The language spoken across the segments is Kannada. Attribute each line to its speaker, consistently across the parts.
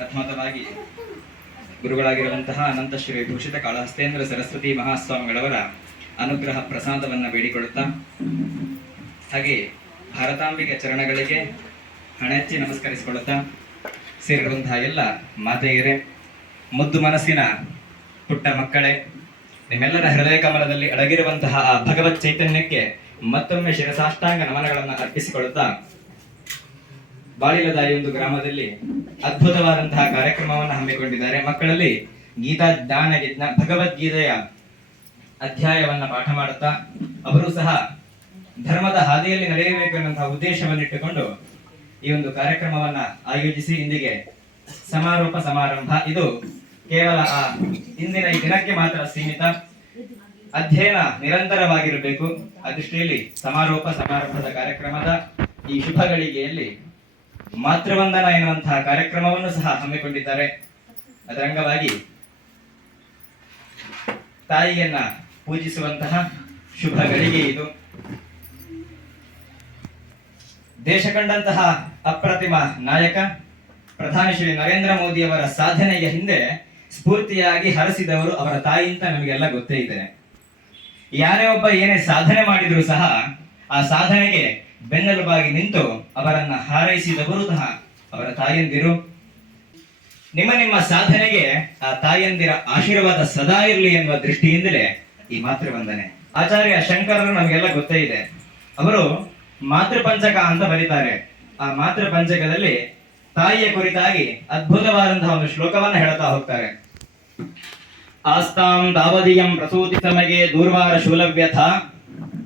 Speaker 1: ಪ್ರಥಮತವಾಗಿ ಗುರುಗಳಾಗಿರುವಂತಹ ಅನಂತ ಶ್ರೀ ಭೂಷಿತ ಕಾಳಹಸ್ತೇಂದ್ರ ಸರಸ್ವತಿ ಮಹಾಸ್ವಾಮಿಗಳವರ ಅನುಗ್ರಹ ಪ್ರಸಾದವನ್ನು ಬೇಡಿಕೊಳ್ಳುತ್ತಾ, ಹಾಗೆ ಭಾರತಾಂಬಿಕೆ ಚರಣಗಳಿಗೆ ಹಣೆಚ್ಚಿ ನಮಸ್ಕರಿಸಿಕೊಳ್ಳುತ್ತಾ, ಸೇರಿರುವಂತಹ ಎಲ್ಲ ಮಾತೆಯರೇ, ಮುದ್ದು ಮನಸ್ಸಿನ ಪುಟ್ಟ ಮಕ್ಕಳೇ, ನಿಮ್ಮೆಲ್ಲರ ಹೃದಯ ಕಮಲದಲ್ಲಿ ಅಡಗಿರುವಂತಹ ಆ ಭಗವತ್ ಚೈತನ್ಯಕ್ಕೆ ಮತ್ತೊಮ್ಮೆ ಶಿರಸಾಷ್ಟಾಂಗ ನಮನಗಳನ್ನು ಅರ್ಪಿಸಿಕೊಳ್ಳುತ್ತಾ ಬಾಳಿಲದಾರಿ ಒಂದು ಗ್ರಾಮದಲ್ಲಿ ಅದ್ಭುತವಾದಂತಹ ಕಾರ್ಯಕ್ರಮವನ್ನು ಹಮ್ಮಿಕೊಂಡಿದ್ದಾರೆ. ಮಕ್ಕಳಲ್ಲಿ ಗೀತಾ ಜ್ಞಾನ ಭಗವದ್ಗೀತೆಯ ಅಧ್ಯಾಯವನ್ನ ಪಾಠ ಮಾಡುತ್ತಾ ಅವರು ಸಹ ಧರ್ಮದ ಹಾದಿಯಲ್ಲಿ ನಡೆಯಬೇಕು ಎನ್ನುವಂತಹ ಉದ್ದೇಶವನ್ನಿಟ್ಟುಕೊಂಡು ಈ ಒಂದು ಕಾರ್ಯಕ್ರಮವನ್ನ ಆಯೋಜಿಸಿ ಇಂದಿಗೆ ಸಮಾರೋಪ ಸಮಾರಂಭ. ಇದು ಕೇವಲ ಆ ಇಂದಿನ ಈ ದಿನಕ್ಕೆ ಮಾತ್ರ ಸೀಮಿತ. ಅಧ್ಯಯನ ನಿರಂತರವಾಗಿರಬೇಕು. ಆ ದೃಷ್ಟಿಯಲ್ಲಿ ಸಮಾರೋಪ ಸಮಾರಂಭದ ಕಾರ್ಯಕ್ರಮದ ಈ ಶುಭ ಗಳಿಗೆಯಲ್ಲಿ ಮಾತೃವಂದನ ಎನ್ನುವಂತಹ ಕಾರ್ಯಕ್ರಮವನ್ನು ಸಹ ಹಮ್ಮಿಕೊಂಡಿದ್ದಾರೆ. ಅದರ ಅಂಗವಾಗಿ ತಾಯಿಯನ್ನ ಪೂಜಿಸುವಂತಹ ಶುಭ ಗಳಿಗೆ ಇದು. ದೇಶ ಕಂಡಂತಹ ಅಪ್ರತಿಮ ನಾಯಕ, ಪ್ರಧಾನಿ ಶ್ರೀ ನರೇಂದ್ರ ಮೋದಿಯವರ ಸಾಧನೆಯ ಹಿಂದೆ ಸ್ಫೂರ್ತಿಯಾಗಿ ಹರಸಿದವರು ಅವರ ತಾಯಿ ಅಂತ ನಮಗೆಲ್ಲ ಗೊತ್ತೇ ಇದೆ. ಯಾರೇ ಒಬ್ಬ ಏನೇ ಸಾಧನೆ ಮಾಡಿದ್ರು ಸಹ ಆ ಸಾಧನೆಗೆ ಬೆನ್ನೆಲುಬಾಗಿ ನಿಂತು ಅವರನ್ನ ಹಾರೈಸಿದವರು ಸಹ ಅವರ ತಾಯಂದಿರು. ನಿಮ್ಮ ನಿಮ್ಮ ಸಾಧನೆಗೆ ಆ ತಾಯಂದಿರ ಆಶೀರ್ವಾದ ಸದಾ ಇರಲಿ ಎನ್ನುವ ದೃಷ್ಟಿಯಿಂದಲೇ ಈ ಮಾತೃವಂದನೆ ಆಚಾರ್ಯ ಶಂಕರರು ನಮಗೆಲ್ಲ ಗೊತ್ತೇ ಇದೆ. ಅವರು ಮಾತೃಪಂಚಕ ಅಂತ ಬರೀತಾರೆ. ಆ ಮಾತೃಪಂಚಕದಲ್ಲಿ ತಾಯಿಯ ಕುರಿತಾಗಿ ಅದ್ಭುತವಾದಂತಹ ಒಂದು ಶ್ಲೋಕವನ್ನ ಹೇಳ್ತಾ ಹೋಗ್ತಾರೆ. ಆಸ್ತಾಂ ದಾವದಿಯಂ ಪ್ರಸೂತಿ ತಮಗೆ ದೂರ್ವಾರ ಶೂಲವ್ಯಥ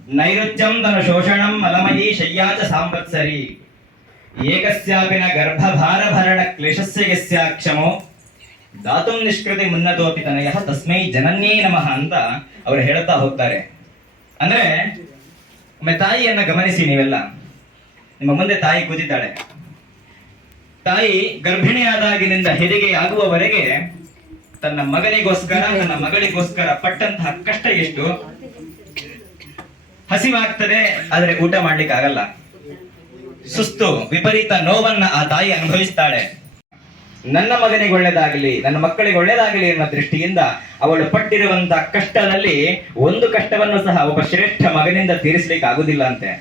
Speaker 1: ನೈರುತ್ಯಂ ತನ ಶೋಷಣಂ ಮಲಮಯಿ ಶಯ್ಯಾಚ ಸಾಂವತ್ಸರಿ. ಏಕಸ್ಯಾಪಿನ ಗರ್ಭಭಾರ ಗರ್ಭಭಾರಭರಣ ಕ್ಲೇಶಸ್ಯ ಯಸ್ಯಾಕ್ಷಮೋ ದಾತುಂ ನಿಷ್ಕೃತಿ ಮುನ್ನತೋಪಿ ತನಯ ತಸ್ಮೈ ಜನನ್ಯೇ ನಮಃ ಅಂತ ಅವರು ಹೇಳ್ತಾ ಹೋಗ್ತಾರೆ. ಅಂದ್ರೆ ಒಮ್ಮೆ ತಾಯಿಯನ್ನ ಗಮನಿಸಿ ನೀವೆಲ್ಲ. ನಿಮ್ಮ ಮುಂದೆ ತಾಯಿ ಕೂತಿದ್ದಾಳೆ. ತಾಯಿ ಗರ್ಭಿಣಿಯಾದಾಗಿನಿಂದ ಹೆರಿಗೆ ಆಗುವವರೆಗೆ ತನ್ನ ಮಗನಿಗೋಸ್ಕರ, ತನ್ನ ಮಗಳಿಗೋಸ್ಕರ ಪಟ್ಟಂತಹ ಕಷ್ಟ ಎಷ್ಟು? ಹಸಿವಾಗ್ತದೆ, ಆದ್ರೆ ಊಟ ಮಾಡ್ಲಿಕ್ಕೆ ಆಗಲ್ಲ ಸುಸ್ತು, ವಿಪರೀತ ನೋವನ್ನ ಆ ತಾಯಿ ಅನುಭವಿಸ್ತಾಳೆ. ನನ್ನ ಮಗನಿಗೆ ಒಳ್ಳೇದಾಗಲಿ, ನನ್ನ ಮಕ್ಕಳಿಗೆ ಒಳ್ಳೇದಾಗಲಿ ಎನ್ನುವ ದೃಷ್ಟಿಯಿಂದ ಅವಳು ಪಟ್ಟಿರುವಂತ ಕಷ್ಟದಲ್ಲಿ ಒಂದು ಕಷ್ಟವನ್ನು ಸಹ ಒಬ್ಬ ಶ್ರೇಷ್ಠ ಮಗನಿಂದ ತೀರಿಸ್ಲಿಕ್ಕೆ ಆಗುದಿಲ್ಲ ಅಂತೆ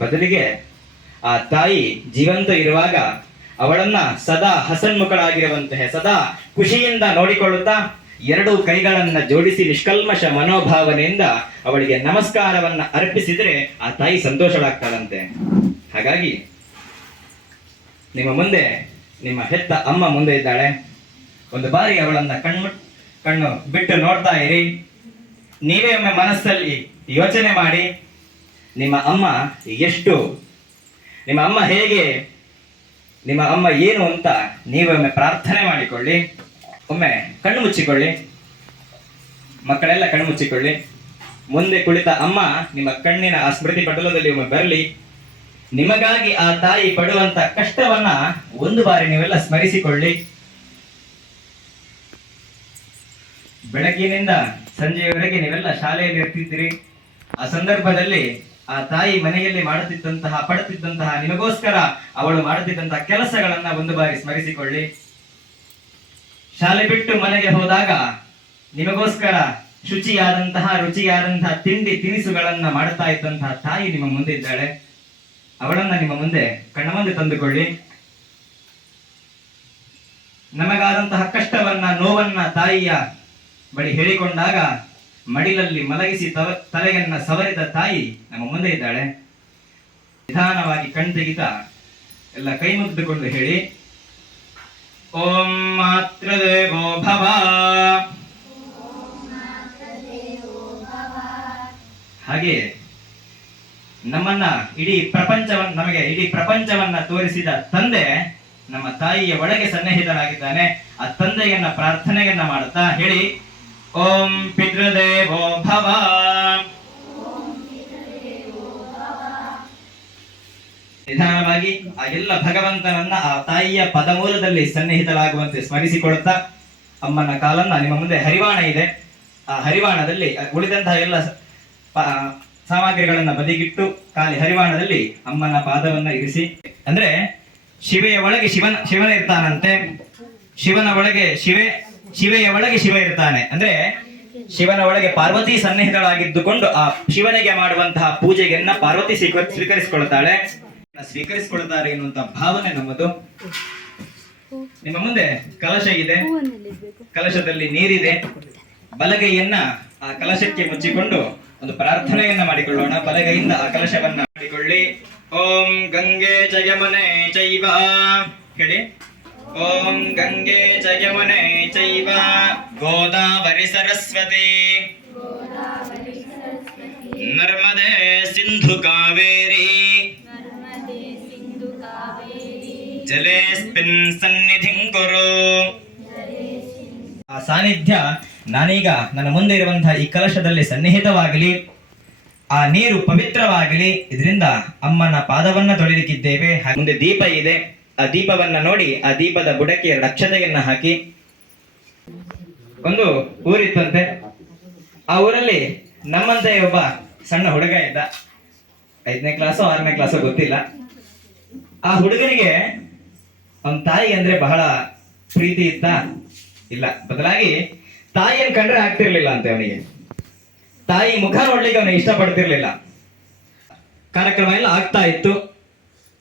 Speaker 1: ಬದಲಿಗೆ ಆ ತಾಯಿ ಜೀವಂತ ಇರುವಾಗ ಅವಳನ್ನ ಸದಾ ಹಸನ್ಮುಖಳಾಗಿರುವಂತಹ ಸದಾ ಖುಷಿಯಿಂದ ನೋಡಿಕೊಳ್ಳುತ್ತಾ ಎರಡು ಕೈಗಳನ್ನ ಜೋಡಿಸಿ ನಿಷ್ಕಲ್ಮಶ ಮನೋಭಾವನೆಯಿಂದ ಅವಳಿಗೆ ನಮಸ್ಕಾರವನ್ನ ಅರ್ಪಿಸಿದರೆ ಆ ತಾಯಿ ಸಂತೋಷಳಾಗ್ತಾಳಂತೆ. ಹಾಗಾಗಿ, ನಿಮ್ಮ ಮುಂದೆ ನಿಮ್ಮ ಹೆತ್ತ ಅಮ್ಮ ಮುಂದೆ ಇದ್ದಾಳೆ. ಒಂದು ಬಾರಿ ಅವಳನ್ನ ಕಣ್ಣು ಕಣ್ಣು ಬಿಟ್ಟು ನೋಡ್ತಾ ಇರಿ. ನೀವೇ ಒಮ್ಮೆ ಮನಸ್ಸಲ್ಲಿ ಯೋಚನೆ ಮಾಡಿ. ನಿಮ್ಮ ಅಮ್ಮ ಎಷ್ಟು, ನಿಮ್ಮ ಅಮ್ಮ ಹೇಗೆ, ನಿಮ್ಮ ಅಮ್ಮ ಏನು ಅಂತ ನೀವೊಮ್ಮೆ ಪ್ರಾರ್ಥನೆ ಮಾಡಿಕೊಳ್ಳಿ. ಒಮ್ಮೆ ಕಣ್ಣು ಮುಚ್ಚಿಕೊಳ್ಳಿ. ಮಕ್ಕಳೆಲ್ಲ ಕಣ್ಣು ಮುಚ್ಚಿಕೊಳ್ಳಿ. ಮುಂದೆ ಕುಳಿತ ಅಮ್ಮ, ನಿಮ್ಮ ಕಣ್ಣಿನ ಆ ಸ್ಮೃತಿ ಪಟಲದಲ್ಲಿ ಒಮ್ಮೆ ಬರಲಿ. ನಿಮಗಾಗಿ ಆ ತಾಯಿ ಪಡುವಂತ ಕಷ್ಟವನ್ನ ಒಂದು ಬಾರಿ ನೀವೆಲ್ಲ ಸ್ಮರಿಸಿಕೊಳ್ಳಿ. ಬೆಳಗ್ಗಿನಿಂದ ಸಂಜೆಯವರೆಗೆ ನೀವೆಲ್ಲ ಶಾಲೆಯಲ್ಲಿ ಇರ್ತಿದ್ದೀರಿ. ಆ ಸಂದರ್ಭದಲ್ಲಿ ಆ ತಾಯಿ ಮನೆಯಲ್ಲಿ ಮಾಡುತ್ತಿದ್ದಂತಹ, ಪಡುತ್ತಿದ್ದಂತಹ ನಿಮಗೋಸ್ಕರ ಅವಳು ಮಾಡುತ್ತಿದ್ದಂತಹ ಕೆಲಸಗಳನ್ನ ಒಂದು ಬಾರಿ ಸ್ಮರಿಸಿಕೊಳ್ಳಿ. ಶಾಲೆ ಬಿಟ್ಟು ಮನೆಗೆ ಹೋದಾಗ ನಿಮಗೋಸ್ಕರ ಶುಚಿಯಾದಂತಹ, ರುಚಿಯಾದಂತಹ ತಿಂಡಿ, ತಿನಿಸುಗಳನ್ನ ಮಾಡುತ್ತಾ ಇದ್ದಂತಹ ತಾಯಿ ನಿಮ್ಮ ಮುಂದೆ ಇದ್ದಾಳೆ. ಅವಳನ್ನ ನಿಮ್ಮ ಮುಂದೆ, ಕಣ್ಣ ಮುಂದೆ ತಂದುಕೊಳ್ಳಿ. ನಮಗಾದಂತಹ ಕಷ್ಟವನ್ನ, ನೋವನ್ನ ತಾಯಿಯ ಬಳಿ ಹೇಳಿಕೊಂಡಾಗ ಮಡಿಲಲ್ಲಿ ಮಲಗಿಸಿ ತವ, ತಲೆಯನ್ನ ಸವರಿದ ತಾಯಿ ನಮ್ಮ ಮುಂದೆ ಇದ್ದಾಳೆ. ನಿಧಾನವಾಗಿ ಕಣ್ತೆಗಿತ ಎಲ್ಲ ಕೈ ಮುಗಿದುಕೊಂಡು ಹೇಳಿ. ಓಂ ಮಾತೃದೇವೋ ಭವ ಹಾಗೆ ನಮ್ಮನ್ನ ಇಡೀ ಪ್ರಪಂಚವನ್ನ ನಮಗೆ ಇಡೀ ಪ್ರಪಂಚವನ್ನ ತೋರಿಸಿದ ತಂದೆ ನಮ್ಮ ತಾಯಿಯ ಒಳಗೆ ಸನ್ನಿಹಿತನಾಗಿದ್ದಾನೆ. ಆ ತಂದೆಯನ್ನ ಪ್ರಾರ್ಥನೆಯನ್ನ ಮಾಡುತ್ತಾ ಹೇಳಿ. ಓಂ ಪಿತೃದೇವೋ ಭವ. ನಿಧಾನವಾಗಿ ಆ ಎಲ್ಲ ಭಗವಂತನನ್ನ ಆ ತಾಯಿಯ ಪದಮೂಲದಲ್ಲಿ ಸನ್ನಿಹಿತರಾಗುವಂತೆ ಸ್ಮರಿಸಿಕೊಳ್ಳುತ್ತಾ ಅಮ್ಮನ ಕಾಲನ್ನ ನಿಮ್ಮ ಮುಂದೆ ಹರಿವಾಣ ಇದೆ. ಆ ಹರಿವಾಣದಲ್ಲಿ ಉಳಿದಂತಹ ಎಲ್ಲ ಸಾಮಗ್ರಿಗಳನ್ನ ಬದಿಗಿಟ್ಟು ಖಾಲಿ ಹರಿವಾಣದಲ್ಲಿ ಅಮ್ಮನ ಪಾದವನ್ನ ಇರಿಸಿ. ಅಂದ್ರೆ ಶಿವೆಯ ಒಳಗೆ ಶಿವನ ಶಿವನ ಇರ್ತಾನಂತೆ. ಶಿವನ ಒಳಗೆ ಶಿವೆ, ಶಿವೆಯ ಒಳಗೆ ಶಿವ ಇರ್ತಾನೆ. ಅಂದ್ರೆ ಶಿವನ ಒಳಗೆ ಪಾರ್ವತಿ ಸನ್ನಿಹಿತಳಾಗಿದ್ದುಕೊಂಡು ಆ ಶಿವನಿಗೆ ಮಾಡುವಂತಹ ಪೂಜೆಯನ್ನ ಪಾರ್ವತಿ ಸ್ವೀಕ- ಸ್ವೀಕರಿಸಿಕೊಳ್ತಾಳೆ. ಸ್ವೀಕರಿಸಿಕೊಳ್ತಾರೆ ಎನ್ನುವಂತ ಭಾವನೆ ನಮ್ಮದು. ನಿಮ್ಮ ಮುಂದೆ ಕಲಶ ಇದೆ. ಕಲಶದಲ್ಲಿ ನೀರಿದೆ. ಬಲಗೈಯನ್ನ ಆ ಕಲಶಕ್ಕೆ ಮುಚ್ಚಿಕೊಂಡು ಒಂದು ಪ್ರಾರ್ಥನೆಯನ್ನ ಮಾಡಿಕೊಳ್ಳೋಣ. ಬಲಗೈಯಿಂದ ಆ ಕಲಶವನ್ನ ಮಾಡಿಕೊಳ್ಳಿ. ಓಂ ಗಂಗೆ ಜಯಮನೆ ಯಮುನೆ ಚೈವ. ಹೇಳಿ. ಓಂ ಗಂಗೆ ಜಯಮನೆ ಯಮುನೆ ಚೈವ. ಗೋದಾವರಿ ಸರಸ್ವತಿ. ನರ್ಮದೆ ಸಿಂಧು ಕಾವೇರಿ. ಜಲೇಸ್ಮಿನ್ ಗುರು. ಆ ಸಾನ್ನಿಧ್ಯ ನಾನೀಗ ನನ್ನ ಮುಂದೆ ಇರುವಂತಹ ಈ ಕಲಶದಲ್ಲಿ ಸನ್ನಿಹಿತವಾಗಲಿ, ಆ ನೀರು ಪವಿತ್ರವಾಗಲಿ, ಇದರಿಂದ ಅಮ್ಮನ ಪಾದವನ್ನ ತೊಳಿಲಿಕ್ಕಿದ್ದೇವೆ. ಮುಂದೆ ದೀಪ ಇದೆ. ಆ ದೀಪವನ್ನ ನೋಡಿ, ಆ ದೀಪದ ಬುಡಕ್ಕೆ ಎರಡು ಅಕ್ಷತೆಯನ್ನ ಹಾಕಿ. ಒಂದು ಊರಿತ್ತಂತೆ. ಆ ಊರಲ್ಲಿ ನಮ್ಮಂತೆ ಒಬ್ಬ ಸಣ್ಣ ಹುಡುಗ ಇದ್ದ. ಐದನೇ ಕ್ಲಾಸೋ ಆರನೇ ಕ್ಲಾಸೋ ಗೊತ್ತಿಲ್ಲ. ಆ ಹುಡುಗನಿಗೆ ಅವನ ತಾಯಿ ಅಂದ್ರೆ ಬಹಳ ಪ್ರೀತಿ ಇತ್ತ ಇಲ್ಲ. ಬದಲಾಗಿ ತಾಯಿಯನ್ನು ಕಂಡ್ರೆ ಆಗ್ತಿರ್ಲಿಲ್ಲ ಅಂತೆ ಅವನಿಗೆ. ತಾಯಿ ಮುಖ ನೋಡ್ಲಿಕ್ಕೆ ಅವನಿಗೆ ಇಷ್ಟಪಡ್ತಿರ್ಲಿಲ್ಲ. ಕಾರ್ಯಕ್ರಮ ಎಲ್ಲ ಆಗ್ತಾ ಇತ್ತು.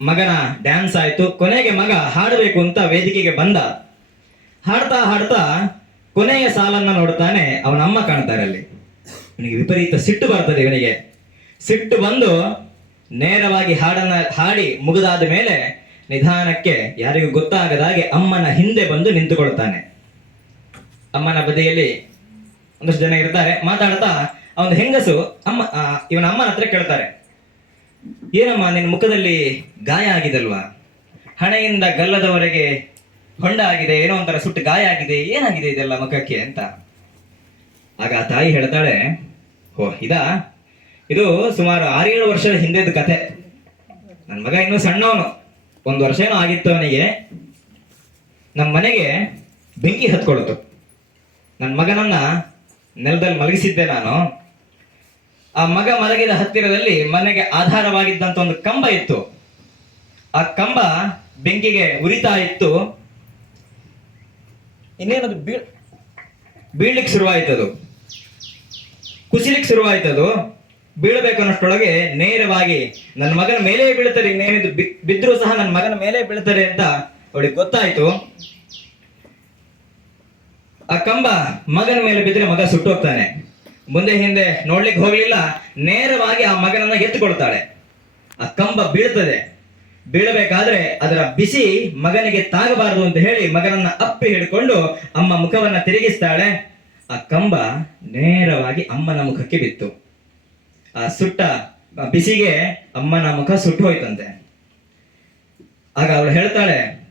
Speaker 1: ಮಗನ ಡ್ಯಾನ್ಸ್ ಆಯ್ತು. ಕೊನೆಗೆ ಮಗ ಹಾಡಬೇಕು ಅಂತ ವೇದಿಕೆಗೆ ಬಂದ. ಹಾಡ್ತಾ ಹಾಡ್ತಾ ಕೊನೆಯ ಸಾಲನ್ನ ನೋಡ್ತಾನೆ ಅವನ ಅಮ್ಮ ಕಾಣ್ತಾರೆ ಅಲ್ಲಿ ಅವನಿಗೆ ವಿಪರೀತ ಸಿಟ್ಟು ಬರ್ತದೆ ಇವನಿಗೆ. ಸಿಟ್ಟು ಬಂದು ನೇರವಾಗಿ ಹಾಡನ್ನ ಹಾಡಿ ಮುಗಿದಾದ ಮೇಲೆ ನಿಧಾನಕ್ಕೆ ಯಾರಿಗೂ ಗೊತ್ತಾಗದಾಗೆ ಅಮ್ಮನ ಹಿಂದೆ ಬಂದು ನಿಂತುಕೊಳ್ತಾನೆ ಅಮ್ಮನ ಬದಿಯಲ್ಲಿ ಒಂದಷ್ಟು ಜನ ಇರ್ತಾರೆ. ಮಾತಾಡ್ತಾ ಅವನ ಹೆಂಗಸು ಅಮ್ಮ ಇವನ ಅಮ್ಮನ ಹತ್ರ ಕೇಳ್ತಾರೆ. ಏನಮ್ಮ, ನಿನ್ನ ಮುಖದಲ್ಲಿ ಗಾಯ ಆಗಿದಲ್ವಾ? ಹಣೆಯಿಂದ ಗಲ್ಲದವರೆಗೆ ಹೊಂಡ ಆಗಿದೆ, ಏನೋ ಒಂಥರ ಸುಟ್ಟು ಗಾಯ ಆಗಿದೆ, ಏನಾಗಿದೆ ಇದೆಲ್ಲ ಮುಖಕ್ಕೆ ಅಂತ. ಆಗ ಆ ತಾಯಿ ಹೇಳ್ತಾಳೆ, ಓ, ಇದಾ? ಇದು ಸುಮಾರು ಆರೇಳು ವರ್ಷದ ಹಿಂದೆದ ಕತೆ. ನನ್ನ ಮಗ ಇನ್ನೂ ಸಣ್ಣವನು. ಒಂದು ವರ್ಷ ಏನೋ ಆಗಿತ್ತು ಅವನಿಗೆ ನಮ್ಮ ಮನೆಗೆ ಬೆಂಕಿ ಹತ್ಕೊಳ್ತು ನನ್ನ ಮಗನನ್ನ ನೆಲದಲ್ಲಿ ಮಲಗಿಸಿದ್ದೆ ನಾನು. ಆ ಮಗ ಮಲಗಿದ ಹತ್ತಿರದಲ್ಲಿ ಮನೆಗೆ ಆಧಾರವಾಗಿದ್ದಂತ ಒಂದು ಕಂಬ ಇತ್ತು. ಆ ಕಂಬ ಬೆಂಕಿಗೆ ಉರಿತಾ ಇತ್ತು. ಇನ್ನೇನದು ಬೀಳ್, ಬೀಳ್ಲಿಕ್ಕೆ ಶುರುವಾಯ್ತದು. ಕುಸಿಲಿಕ್ಕೆ ಶುರುವಾಯ್ತದು. ಬೀಳಬೇಕು ಅನ್ನೋಷ್ಟೊಳಗೆ ನೇರವಾಗಿ, ನನ್ನ ಮಗನ ಮೇಲೆ ಬೀಳ್ತಾರೆ ಇನ್ನೇನಿದು ಬಿದ್ದರೂ ಸಹ ನನ್ನ ಮಗನ ಮೇಲೆ ಬೀಳ್ತಾರೆ ಅಂತ ಅವಳಿಗೆ ಗೊತ್ತಾಯ್ತು. ಆ ಕಂಬ ಮಗನ ಮೇಲೆ ಬಿದ್ದರೆ ಮಗ ಸುಟ್ಟೋಗ್ತಾನೆ ಮುಂದೆ ಹಿಂದೆ ನೋಡ್ಲಿಕ್ಕೆ ಹೋಗ್ಲಿಲ್ಲ, ನೇರವಾಗಿ ಆ ಮಗನನ್ನ ಎತ್ತುಕೊಳ್ತಾಳೆ. ಆ ಕಂಬ ಬೀಳ್ತದೆ ಬೀಳಬೇಕಾದ್ರೆ ಅದರ ಬಿಸಿ ಮಗನಿಗೆ ತಾಗಬಾರದು ಅಂತ ಹೇಳಿ ಮಗನನ್ನ ಅಪ್ಪಿ ಹಿಡ್ಕೊಂಡು ಅಮ್ಮ ಮುಖವನ್ನ ತಿರುಗಿಸ್ತಾಳೆ. ಆ ಕಂಬ ನೇರವಾಗಿ ಅಮ್ಮನ ಮುಖಕ್ಕೆ ಬಿತ್ತು. ಆ, ಸುಟ್ಟ ಬಿಸಿಗೆ ಅಮ್ಮನ ಮುಖ ಸುಟ್ಟು ಹೋಯ್ತಂತೆ. ಆಗ ಅವಳು ಹೇಳ್ತಾಳೆ,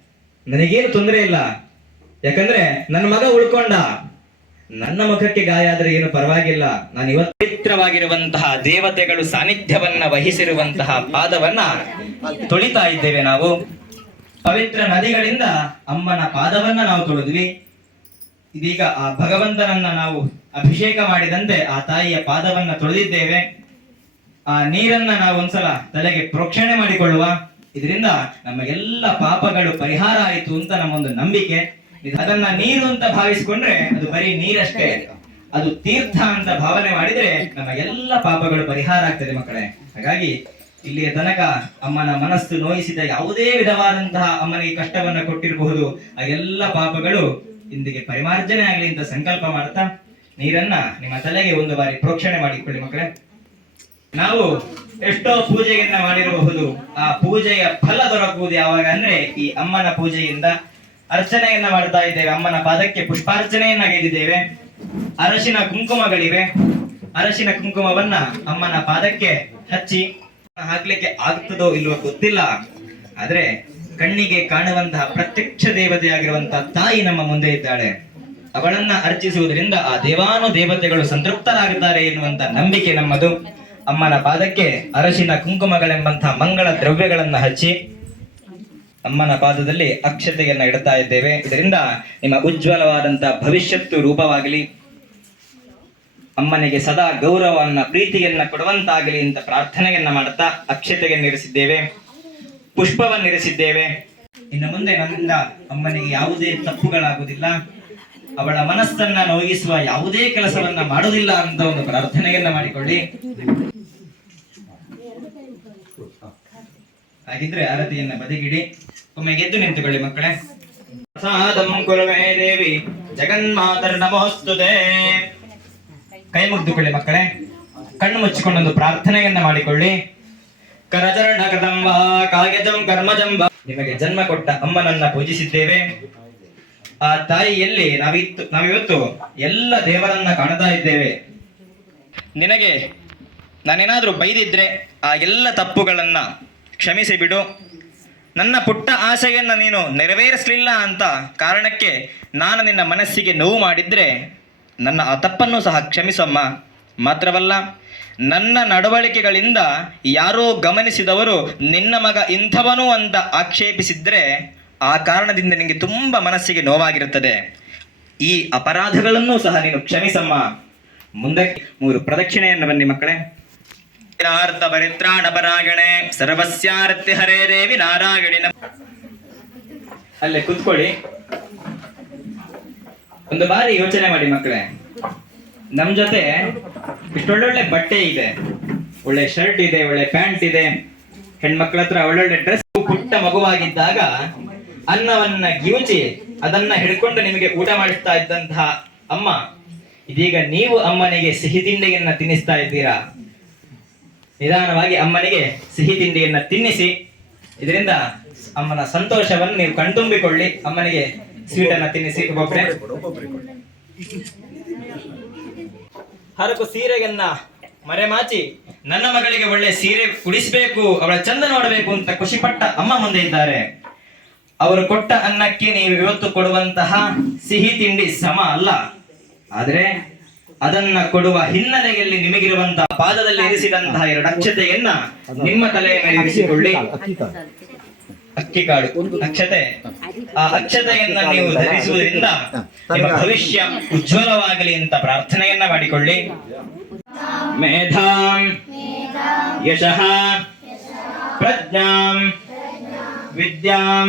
Speaker 1: ನನಗೇನು ತೊಂದರೆ ಇಲ್ಲ. ಯಾಕಂದ್ರೆ ನನ್ನ ಮಗ ಉಳ್ಕೊಂಡ. ನನ್ನ ಮುಖಕ್ಕೆ ಗಾಯ ಆದ್ರೆ ಏನು ಪರವಾಗಿಲ್ಲ. ನಾನು ಇವತ್ತು ಪವಿತ್ರವಾಗಿರುವಂತಹ ದೇವತೆಗಳು ಸಾನ್ನಿಧ್ಯವನ್ನ ವಹಿಸಿರುವಂತಹ ಪಾದವನ್ನ ತೊಳಿತಾ ಇದ್ದೇವೆ ನಾವು. ಪವಿತ್ರ ನದಿಗಳಿಂದ ಅಮ್ಮನ ಪಾದವನ್ನ ನಾವು ತೊಳೆದ್ವಿ. ಇದೀಗ ಆ ಭಗವಂತನನ್ನ ನಾವು ಅಭಿಷೇಕ ಮಾಡಿದಂತೆ ಆ ತಾಯಿಯ ಪಾದವನ್ನ ತೊಳೆದಿದ್ದೇವೆ. ಆ ನೀರನ್ನ ನಾವು ಒಂದ್ಸಲ ತಲೆಗೆ ಪ್ರೋಕ್ಷಣೆ ಮಾಡಿಕೊಳ್ಳುವ. ಇದರಿಂದ ನಮಗೆಲ್ಲ ಪಾಪಗಳು ಪರಿಹಾರ ಆಯಿತು ಅಂತ ನಮ್ಮೊಂದು ನಂಬಿಕೆ. ಅದನ್ನ ನೀರು ಅಂತ ಭಾವಿಸಿಕೊಂಡ್ರೆ ಅದು ಬರೀ ನೀರಷ್ಟೇ. ಅದು ತೀರ್ಥ ಅಂತ ಭಾವನೆ ಮಾಡಿದ್ರೆ ನಮಗೆಲ್ಲ ಪಾಪಗಳು ಪರಿಹಾರ ಆಗ್ತದೆ ಮಕ್ಕಳೇ. ಹಾಗಾಗಿ ಇಲ್ಲಿಯ ತನಕ ಅಮ್ಮನ ಮನಸ್ಸು ನೋಯಿಸಿದ ಯಾವುದೇ ವಿಧವಾದಂತಹ ಅಮ್ಮನಿಗೆ ಕಷ್ಟವನ್ನ ಕೊಟ್ಟಿರಬಹುದು. ಆ ಎಲ್ಲ ಪಾಪಗಳು ಇಂದಿಗೆ ಪರಿಮಾರ್ಜನೆ ಆಗಲಿ ಅಂತ ಸಂಕಲ್ಪ ಮಾಡ್ತಾ ನೀರನ್ನ ನಿಮ್ಮ ತಲೆಗೆ ಒಂದು ಬಾರಿ ಪ್ರೋಕ್ಷಣೆ ಮಾಡಿಕೊಳ್ಳಿ ಮಕ್ಕಳೇ. ನಾವು ಎಷ್ಟೋ ಪೂಜೆಯನ್ನ ಮಾಡಿರಬಹುದು. ಆ ಪೂಜೆಯ ಫಲ ದೊರಕುವುದು ಯಾವಾಗ ಅಂದ್ರೆ ಈ ಅಮ್ಮನ ಪೂಜೆಯಿಂದ ಅರ್ಚನೆಯನ್ನ ಮಾಡ್ತಾ ಇದ್ದೇವೆ. ಅಮ್ಮನ ಪಾದಕ್ಕೆ ಪುಷ್ಪಾರ್ಚನೆಯನ್ನ ಗೆದ್ದಿದ್ದೇವೆ ಅರಶಿನ ಕುಂಕುಮಗಳಿವೆ. ಅರಶಿನ ಕುಂಕುಮವನ್ನ ಅಮ್ಮನ ಪಾದಕ್ಕೆ ಹಚ್ಚಿ ಹಾಕ್ಲಿಕ್ಕೆ ಆಗ್ತದೋ ಇಲ್ವೋ ಗೊತ್ತಿಲ್ಲ. ಆದ್ರೆ ಕಣ್ಣಿಗೆ ಕಾಣುವಂತಹ ಪ್ರತ್ಯಕ್ಷ ದೇವತೆಯಾಗಿರುವಂತಹ ತಾಯಿ ನಮ್ಮ ಮುಂದೆ ಇದ್ದಾಳೆ. ಅವಳನ್ನ ಅರ್ಚಿಸುವುದರಿಂದ ಆ ದೇವಾನು ದೇವತೆಗಳು ಸಂತೃಪ್ತರಾಗುತ್ತಾರೆ ಎನ್ನುವಂತ ನಂಬಿಕೆ ನಮ್ಮದು. ಅಮ್ಮನ ಪಾದಕ್ಕೆ ಅರಶಿನ ಕುಂಕುಮಗಳೆಂಬಂತಹ ಮಂಗಳ ದ್ರವ್ಯಗಳನ್ನ ಹಚ್ಚಿ ಅಮ್ಮನ ಪಾದದಲ್ಲಿ ಅಕ್ಷತೆಯನ್ನ ಇಡ್ತಾ ಇದ್ದೇವೆ. ಇದರಿಂದ ನಿಮ್ಮ ಉಜ್ವಲವಾದಂತಹ ಭವಿಷ್ಯತ್ತು ರೂಪವಾಗಲಿ. ಅಮ್ಮನಿಗೆ ಸದಾ ಗೌರವವನ್ನ, ಪ್ರೀತಿಯನ್ನ ಕೊಡುವಂತಾಗಲಿ ಅಂತ ಪ್ರಾರ್ಥನೆಯನ್ನ ಮಾಡುತ್ತಾ ಅಕ್ಷತೆಯನ್ನು ಇರಿಸಿದ್ದೇವೆ. ಪುಷ್ಪವನ್ನಿರಿಸಿದ್ದೇವೆ ಇನ್ನು ಮುಂದೆ ನನ್ನಿಂದ ಅಮ್ಮನಿಗೆ ಯಾವುದೇ ತಪ್ಪುಗಳಾಗುವುದಿಲ್ಲ. ಅವಳ ಮನಸ್ಸನ್ನ ನೋಯಿಸುವ ಯಾವುದೇ ಕೆಲಸವನ್ನ ಮಾಡುವುದಿಲ್ಲ ಅಂತ ಒಂದು ಪ್ರಾರ್ಥನೆಯನ್ನ ಮಾಡಿಕೊಳ್ಳಿ. ಹಾಗಿದ್ರೆ ಆರತಿಯನ್ನ ಬದಿಗಿಡಿ. ಒಮ್ಮೆ ಗೆದ್ದು ನಿಂತುಕೊಳ್ಳಿ ಮಕ್ಕಳೇ. ಪ್ರಸಾದಂ ಕುಲವೇ ದೇವಿ, ಜಗನ್ಮಾತರ ನಮೋಸ್ತುತೆ ಕೈ ಮುಗ್ದುಕೊಳ್ಳಿ ಮಕ್ಕಳೇ. ಕಣ್ಣು ಮುಚ್ಚಿಕೊಂಡೊಂದು ಪ್ರಾರ್ಥನೆಯನ್ನ ಮಾಡಿಕೊಳ್ಳಿ. ಕರಚರಣ ಕದಂಬ ಕಾಗಜಂ ಕರ್ಮಜಂಬ ನಿಮಗೆ ಜನ್ಮ ಕೊಟ್ಟ ಅಮ್ಮನನ್ನ ಪೂಜಿಸಿದ್ದೇವೆ. ಆ ತಾಯಿಯಲ್ಲಿ ನಾವಿತ್ತು ನಾವಿವತ್ತು ಎಲ್ಲ ದೇವರನ್ನ ಕಾಣ್ತಾ ಇದ್ದೇವೆ. ನಿನಗೆ ನಾನೇನಾದ್ರೂ ಬೈದಿದ್ರೆ ಆ ಎಲ್ಲ ತಪ್ಪುಗಳನ್ನ ಕ್ಷಮಿಸಿ ಬಿಡು. ನನ್ನ ಪುಟ್ಟ ಆಸೆಯನ್ನು ನೀನು ನೆರವೇರಿಸಲಿಲ್ಲ ಅಂತ ಕಾರಣಕ್ಕೆ ನಾನು ನಿನ್ನ ಮನಸ್ಸಿಗೆ ನೋವು ಮಾಡಿದ್ರೆ ನನ್ನ ಆ ತಪ್ಪನ್ನು ಸಹ ಕ್ಷಮಿಸಮ್ಮ. ಮಾತ್ರವಲ್ಲ, ನನ್ನ ನಡವಳಿಕೆಗಳಿಂದ ಯಾರೋ ಗಮನಿಸಿದವರು ನಿನ್ನ ಮಗ ಇಂಥವನು ಅಂತ ಆಕ್ಷೇಪಿಸಿದ್ರೆ ಆ ಕಾರಣದಿಂದ ನಿನಗೆ ತುಂಬ ಮನಸ್ಸಿಗೆ ನೋವಾಗಿರುತ್ತದೆ. ಈ ಅಪರಾಧಗಳನ್ನೂ ಸಹ ನೀನು ಕ್ಷಮಿಸಮ್ಮ. ಮುಂದೆ ಮೂರು ಪ್ರದಕ್ಷಿಣೆಯನ್ನು ಬನ್ನಿ ಮಕ್ಕಳೇ. ಅರ್ಥ ಪರಿತ್ರಾಣ ಪರಾಗಣೆ ಸರ್ವಸ್ಯಾರ್ಥಿ ಹರೇ ದೇವಿ ನಾರಾಯಣಿನ ಅಲ್ಲೇ ಕುತ್ಕೊಳ್ಳಿ. ಒಂದು ಬಾರಿ ಯೋಚನೆ ಮಾಡಿ ಮಕ್ಕಳೇ. ನಮ್ ಜೊತೆ ಇಷ್ಟೊಳ್ಳೊಳ್ಳೆ ಬಟ್ಟೆ ಇದೆ. ಒಳ್ಳೆ ಶರ್ಟ್ ಇದೆ, ಒಳ್ಳೆ ಪ್ಯಾಂಟ್ ಇದೆ. ಹೆಣ್ಮಕ್ಳ ಹತ್ರ ಒಳ್ಳೊಳ್ಳೆ ಡ್ರೆಸ್ ಪುಟ್ಟ ಮಗುವಾಗಿದ್ದಾಗ ಅನ್ನವನ್ನ ಗಿವುಚಿ, ಅದನ್ನ ಹಿಡ್ಕೊಂಡು ನಿಮಗೆ ಊಟ ಮಾಡಿಸ್ತಾ ಇದ್ದಂತಹ ಅಮ್ಮ, ಇದೀಗ ನೀವು ಅಮ್ಮನಿಗೆ ಸಿಹಿ ತಿಂಡಿಯನ್ನ ತಿನ್ನಿಸ್ತಾ ಇದ್ದೀರಾ? ನಿಧಾನವಾಗಿ ಅಮ್ಮನಿಗೆ ಸಿಹಿ ತಿಂಡಿಯನ್ನ ತಿನ್ನಿಸಿ. ಇದರಿಂದ ಅಮ್ಮನ ಸಂತೋಷವನ್ನು ನೀವು ಕಣ್ತುಂಬಿಕೊಳ್ಳಿ. ಅಮ್ಮನಿಗೆ ಸ್ವೀಟ್ ಅನ್ನ ತಿನ್ನಿಸಿ. ಒಬ್ಬೊಬ್ಬರೇ ಹರಕು ಸೀರೆಯನ್ನ ಮರೆಮಾಚಿ. ನನ್ನ ಮಗಳಿಗೆ ಒಳ್ಳೆ ಸೀರೆ ಕುಡಿಸಬೇಕು ಅವಳ ಚಂದ ನೋಡಬೇಕು ಅಂತ ಖುಷಿಪಟ್ಟ ಅಮ್ಮ ಮುಂದೆ ಇದ್ದಾರೆ. ಅವರು ಕೊಟ್ಟ ಅನ್ನಕ್ಕೆ ನೀವು ಇವತ್ತು ಕೊಡುವಂತಹ ಸಿಹಿ ತಿಂಡಿ ಸಮ ಅಲ್ಲ. ಆದ್ರೆ ಅದನ್ನ ಕೊಡುವ ಹಿನ್ನೆಲೆಯಲ್ಲಿ ನಿಮಗಿರುವಂತಹ ಪಾದದಲ್ಲಿ ಇರಿಸಿದಂತಹ ಎರಡು ಅಕ್ಷತೆಯನ್ನ ನಿಮ್ಮ ತಲೆಯ ಮೇಲೆ ಇರಿಸಿಕೊಳ್ಳಿ. ಅಕ್ಕಿ ಕಾಡು ಅಕ್ಷತೆ. ಆ ಅಕ್ಷತೆಯನ್ನ ನೀವು ಧರಿಸುವುದರಿಂದ ನಿಮ್ಮ ಭವಿಷ್ಯ ಉಜ್ವಲವಾಗಲಿ ಅಂತ ಪ್ರಾರ್ಥನೆಯನ್ನ ಮಾಡಿಕೊಳ್ಳಿ. ಮೇಧಾಂ ಯಶಃ ಪ್ರಜ್ಞಾಂ ವಿದ್ಯಾಂ